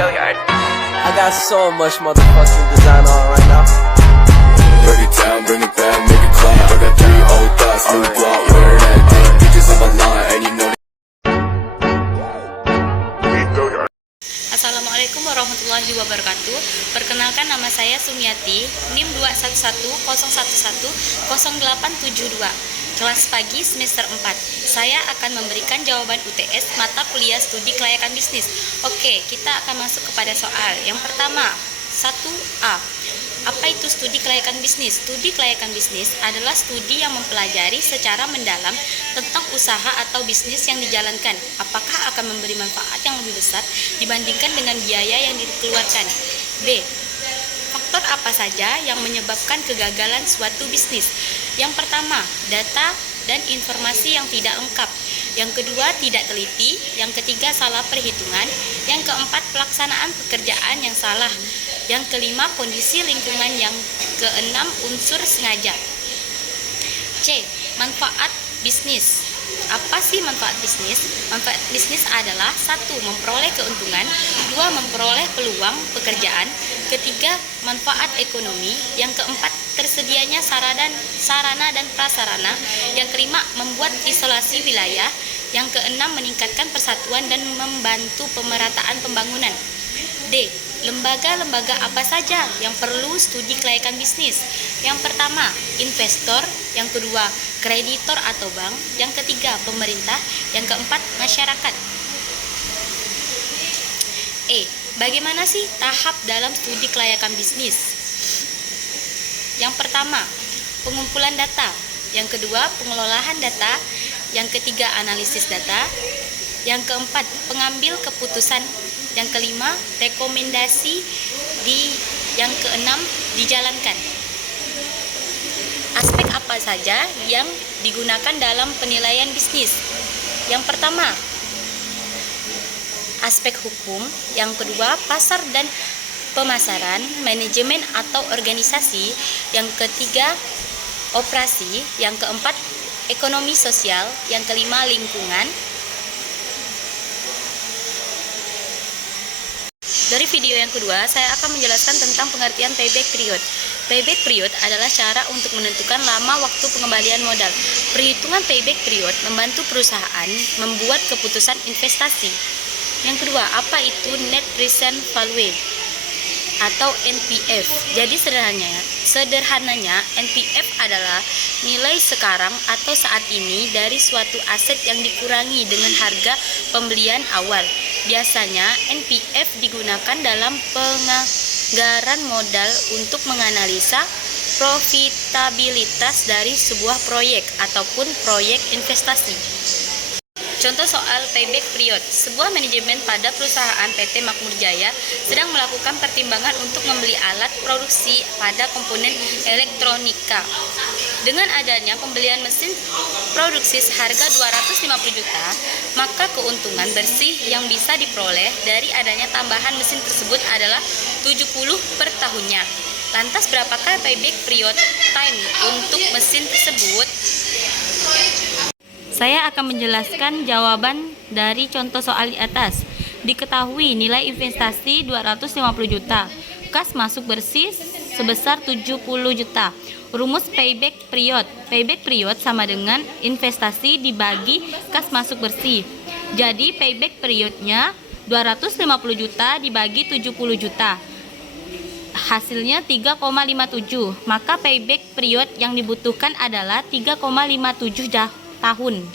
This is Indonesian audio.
I got so much motherfucking design on right now. Break it down, bring it back, make it clap. I got 3 old thoughts, new block, where that day. Bitches on my line, and you know. Assalamualaikum warahmatullahi wabarakatuh. Perkenalkan, nama saya Sumiati, NIM 21101110872, kelas pagi semester 4. Saya akan memberikan jawaban UTS mata kuliah studi kelayakan bisnis. Oke, kita akan masuk kepada soal. Yang pertama, 1A. Apa itu studi kelayakan bisnis? Studi kelayakan bisnis adalah studi yang mempelajari secara mendalam tentang usaha atau bisnis yang dijalankan. Apakah akan memberi manfaat yang lebih besar dibandingkan dengan biaya yang dikeluarkan? B. Faktor apa saja yang menyebabkan kegagalan suatu bisnis? Yang pertama, data dan informasi yang tidak lengkap. Yang kedua, tidak teliti. Yang ketiga, salah perhitungan. Yang keempat, pelaksanaan pekerjaan yang salah. Yang kelima, kondisi lingkungan. Yang keenam, unsur sengaja. C. Manfaat bisnis. Apa sih manfaat bisnis? Manfaat bisnis adalah 1. Memperoleh keuntungan. 2. Memperoleh peluang pekerjaan. Ketiga, manfaat ekonomi. Yang keempat, tersedianya sarana dan prasarana. Yang kelima, membuat isolasi wilayah. Yang keenam, meningkatkan persatuan dan membantu pemerataan pembangunan. D. Lembaga-lembaga apa saja yang perlu studi kelayakan bisnis? Yang pertama, investor. Yang kedua, kreditor atau bank. Yang ketiga, pemerintah. Yang keempat, masyarakat. E. Bagaimana sih tahap dalam studi kelayakan bisnis? Yang pertama, pengumpulan data. Yang kedua, pengelolaan data. Yang ketiga, analisis data. Yang keempat, pengambil keputusan. Yang kelima, rekomendasi. Yang keenam, dijalankan. Aspek apa saja yang digunakan dalam penilaian bisnis? Yang pertama, aspek hukum. Yang kedua, pasar dan pemasaran, manajemen atau organisasi. Yang ketiga, operasi. Yang keempat, ekonomi sosial. Yang kelima, lingkungan. Dari video yang kedua, saya akan menjelaskan tentang pengertian payback period. Payback period adalah cara untuk menentukan lama waktu pengembalian modal. Perhitungan payback period membantu perusahaan membuat keputusan investasi. Yang kedua, apa itu net present value atau NPV? Jadi sederhananya NPV adalah nilai sekarang atau saat ini dari suatu aset yang dikurangi dengan harga pembelian awal. Biasanya NPV digunakan dalam penganggaran modal untuk menganalisa profitabilitas dari sebuah proyek ataupun proyek investasi. Contoh soal payback period. Sebuah manajemen pada perusahaan PT Makmur Jaya sedang melakukan pertimbangan untuk membeli alat produksi pada komponen elektronika. Dengan adanya pembelian mesin produksi seharga 250 juta, maka keuntungan bersih yang bisa diperoleh dari adanya tambahan mesin tersebut adalah 70 per tahunnya. Lantas berapakah payback period time untuk mesin tersebut? Saya akan menjelaskan jawaban dari contoh soal di atas. Diketahui nilai investasi 250 juta. Kas masuk bersih sebesar 70 juta. Rumus payback period. Payback period sama dengan investasi dibagi kas masuk bersih. Jadi payback periodnya 250 juta dibagi 70 juta. Hasilnya 3,57. Maka payback period yang dibutuhkan adalah 3,57 tahun.